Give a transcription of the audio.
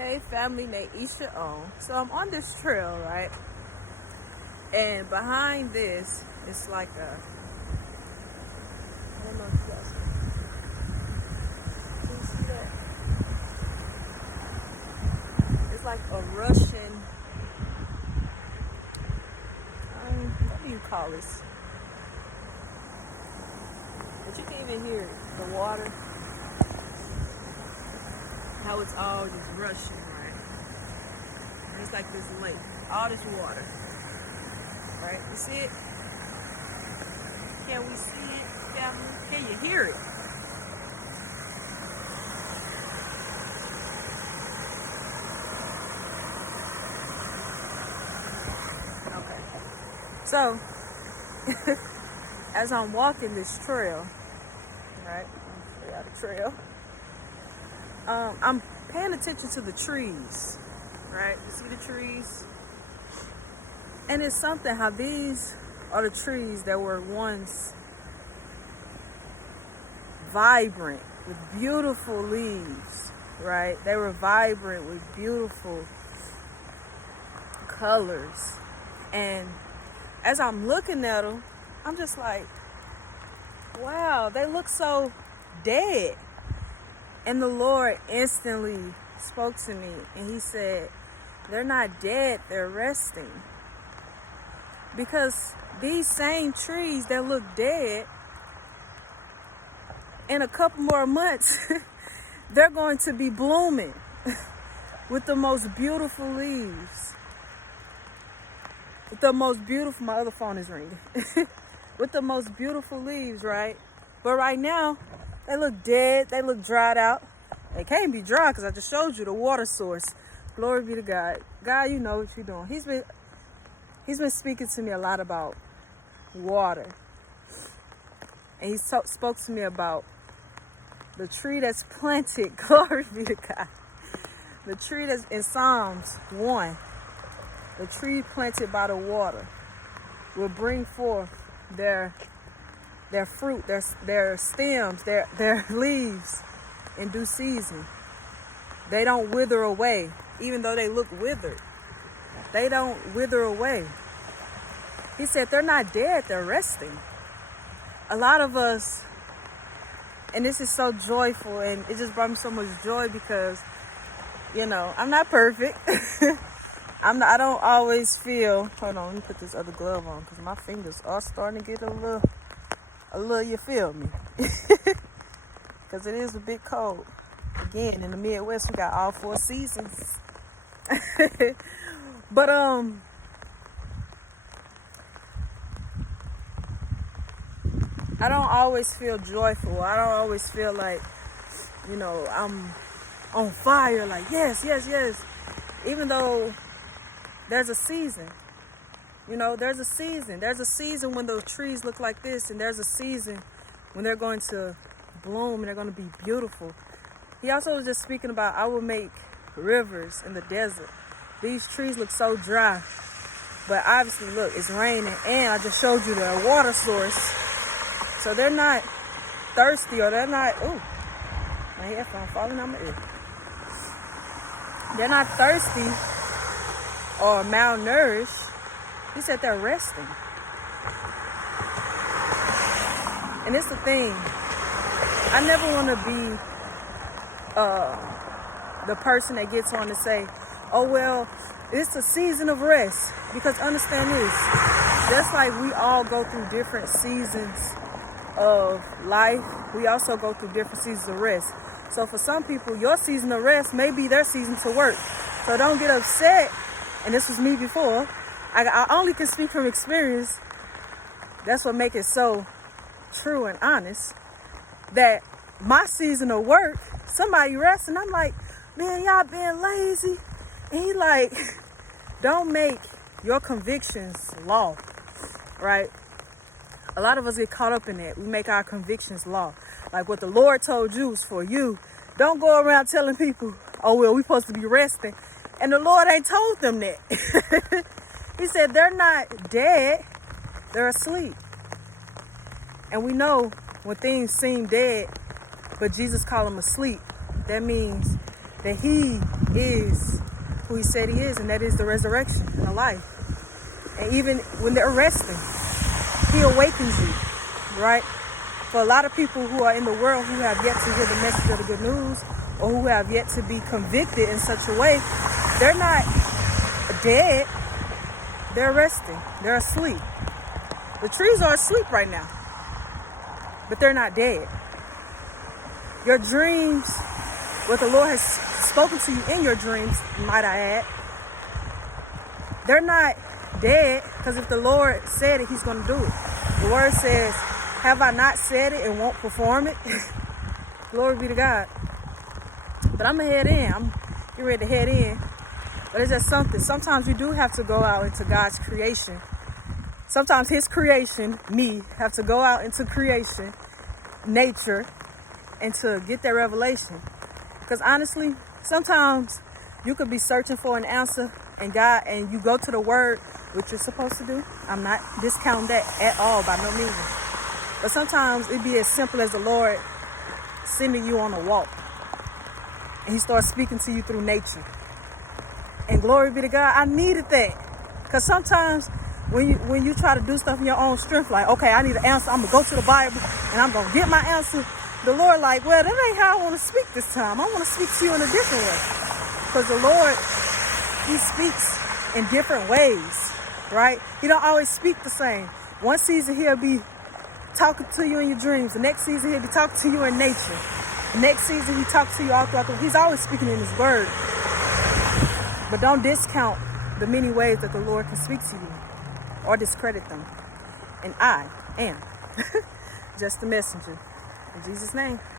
Hey family, Nate each your own. So I'm on this trail, right? And behind this, it's like I don't know if you guys can you see that? It's like a Russian, what do you call this? But you can even hear it, the water, how it's all just rushing, right? And it's like this lake, all this water, right? You see it? Can we see it, family? Can you hear it? Okay. So, as I'm walking this trail, right? Let me show y'all the trail. I'm paying attention to the trees, right? You see the trees? And it's something how these are the trees that were once vibrant with beautiful leaves, right? They were vibrant with beautiful colors. And as I'm looking at them, I'm just like, wow, they look so dead. And the Lord instantly spoke to me and he said, they're not dead, they're resting. Because these same trees that look dead, in a couple more months, they're going to be blooming with the most beautiful leaves. With the most beautiful, my other phone is ringing. With the most beautiful leaves, right? But right now, they look dead, they look dried out. They can't be dry because I just showed you the water source. Glory be to God. God, you know what you're doing. He's been speaking to me a lot about water. And he spoke to me about the tree that's planted. Glory be to God. The tree that's in Psalms 1. The tree planted by the water will bring forth their fruit, their stems, their leaves in due season. They don't wither away, even though they look withered. They don't wither away. He said they're not dead, they're resting. A lot of us, and this is so joyful, and it just brought me so much joy because, I'm not perfect. I don't always feel, hold on, let me put this other glove on because my fingers are starting to get a little, you feel me? Because it is a bit cold. Again, in the Midwest, we got all 4 seasons. But, I don't always feel joyful. I don't always feel like, I'm on fire, like, yes, yes, yes. Even though there's a season. There's a season. There's a season when the trees look like this, and there's a season when they're going to bloom and they're going to be beautiful. He also was just speaking about, I will make rivers in the desert. These trees look so dry, but obviously, look, it's raining, and I just showed you the water source. So they're not thirsty, or they're not, my headphone falling on my ear. They're not thirsty or malnourished. He said they're resting. And it's the thing. I never want to be the person that gets on to say, oh, well, it's a season of rest. Because understand this, just like we all go through different seasons of life, we also go through different seasons of rest. So for some people, your season of rest may be their season to work. So don't get upset. And this was me before. I only can speak from experience. That's what makes it so true and honest. That my season of work, somebody rests, and I'm like, man, y'all being lazy. And he like, don't make your convictions law, right? A lot of us get caught up in that. We make our convictions law. Like what the Lord told you is for you. Don't go around telling people, oh, well, we're supposed to be resting. And the Lord ain't told them that. He said they're not dead, they're asleep. And we know when things seem dead, but Jesus called them asleep, that means that he is who he said he is, and that is the resurrection and the life. And even when they're resting, he awakens you, right? For a lot of people who are in the world who have yet to hear the message of the good news, or who have yet to be convicted in such a way, they're not dead, they're resting, they're asleep. The trees are asleep right now, but they're not dead. Your dreams, what the Lord has spoken to you in your dreams, might I add, they're not dead, because if the Lord said it, he's going to do it. The word says, have I not said it and won't perform it? Glory be to God. But I'm going to head in. I'm getting ready to head in. But it's just something. Sometimes you do have to go out into God's creation. Sometimes his creation, me, have to go out into creation, nature, and to get that revelation. Because honestly, sometimes you could be searching for an answer and God, and you go to the word, which you're supposed to do. I'm not discounting that at all, by no means. But sometimes it'd be as simple as the Lord sending you on a walk. And he starts speaking to you through nature. And glory be to God, I needed that. Because sometimes when you try to do stuff in your own strength, like, okay, I need an answer, I'm going to go to the Bible and I'm going to get my answer. The Lord like, well, that ain't how I want to speak this time. I want to speak to you in a different way. Because the Lord, he speaks in different ways, right? He don't always speak the same. One season he'll be talking to you in your dreams. The next season he'll be talking to you in nature. The next season he talks to you all throughout he's always speaking in his word. But don't discount the many ways that the Lord can speak to you or discredit them. And I am just a messenger. In Jesus' name.